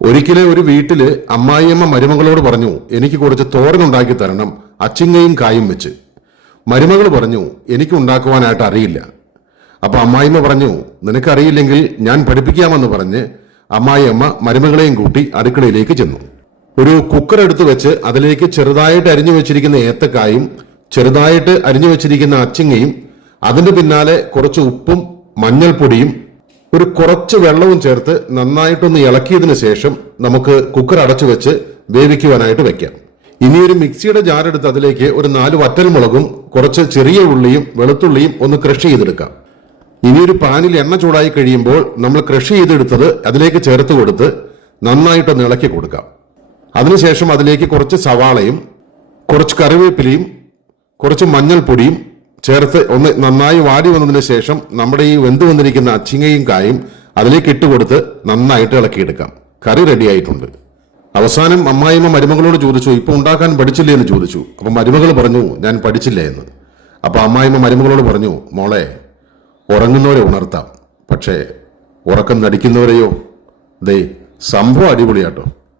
ഒരിക്കലും ഒരു വീട്ടില് അമ്മായിയമ്മ മരുമകളോട് പറഞ്ഞു, എനിക്ക് കുറച്ച് തോരനുണ്ടാക്കി തരണം, അച്ചിങ്ങയും കായും വെച്ച്. മരുമകൾ പറഞ്ഞു, എനിക്ക് ഉണ്ടാക്കുവാനായിട്ട് അറിയില്ല. അപ്പൊ അമ്മായിമ്മ പറഞ്ഞു, നിനക്കറിയില്ലെങ്കിൽ ഞാൻ പഠിപ്പിക്കാമെന്ന് പറഞ്ഞ് അമ്മായിയമ്മ മരുമകളെയും കൂട്ടി അടുക്കളയിലേക്ക് ചെന്നു. ഒരു കുക്കർ എടുത്തു വെച്ച് അതിലേക്ക് ചെറുതായിട്ട് അരിഞ്ഞു വെച്ചിരിക്കുന്ന ഏത്തക്കായും ചെറുതായിട്ട് അരിഞ്ഞു വെച്ചിരിക്കുന്ന അച്ചിങ്ങയും അതിന്റെ പിന്നാലെ കുറച്ച് ഉപ്പും മഞ്ഞൾപ്പൊടിയും ഒരു കുറച്ച് വെള്ളവും ചേർത്ത് നന്നായിട്ടൊന്ന് ഇളക്കിയതിന് ശേഷം നമുക്ക് കുക്കർ അടച്ചു വെച്ച് വേവിക്കുവാനായിട്ട് വെക്കാം. ഇനി ഒരു മിക്സിയുടെ ജാർ എടുത്ത് അതിലേക്ക് ഒരു 4 വറ്റൽമുളകും കുറച്ച് ചെറിയ ഉള്ളിയും വെളുത്തുള്ളിയും ഒന്ന് ക്രഷ് ചെയ്തെടുക്കാം. ഇനി ഒരു പാനിൽ എണ്ണ ചൂടായി കഴിയുമ്പോൾ നമ്മൾ ക്രഷ് ചെയ്തെടുത്തത് അതിലേക്ക് ചേർത്ത് കൊടുത്ത് നന്നായിട്ടൊന്ന് ഇളക്കി കൊടുക്കാം. അതിനുശേഷം അതിലേക്ക് കുറച്ച് സവാളയും കുറച്ച് കറിവേപ്പിലയും കുറച്ച് മഞ്ഞൾപ്പൊടിയും ചേർത്ത് ഒന്ന് നന്നായി വാടി വന്നതിന് ശേഷം നമ്മുടെ ഈ വെന്ത് വന്നിരിക്കുന്ന അച്ചിങ്ങയും കായും അതിലേക്ക് ഇട്ടുകൊടുത്ത് നന്നായിട്ട് ഇളക്കിയെടുക്കാം. കറി റെഡി ആയിട്ടുണ്ട്. അവസാനം അമ്മായിമ്മ മരുമകളോട് ചോദിച്ചു, ഇപ്പൊ ഉണ്ടാക്കാൻ പഠിച്ചില്ലേ എന്ന് ചോദിച്ചു. അപ്പൊ മരുമകൾ പറഞ്ഞു, ഞാൻ പഠിച്ചില്ല എന്ന്. അപ്പൊ അമ്മായിമ്മ മരുമകളോട് പറഞ്ഞു, മോളെ, ഉറങ്ങുന്നവരെ ഉണർത്താം, പക്ഷേ ഉറക്കം നടിക്കുന്നവരെയോ? ദേ സംഭവം അടിപൊളിയാട്ടോ.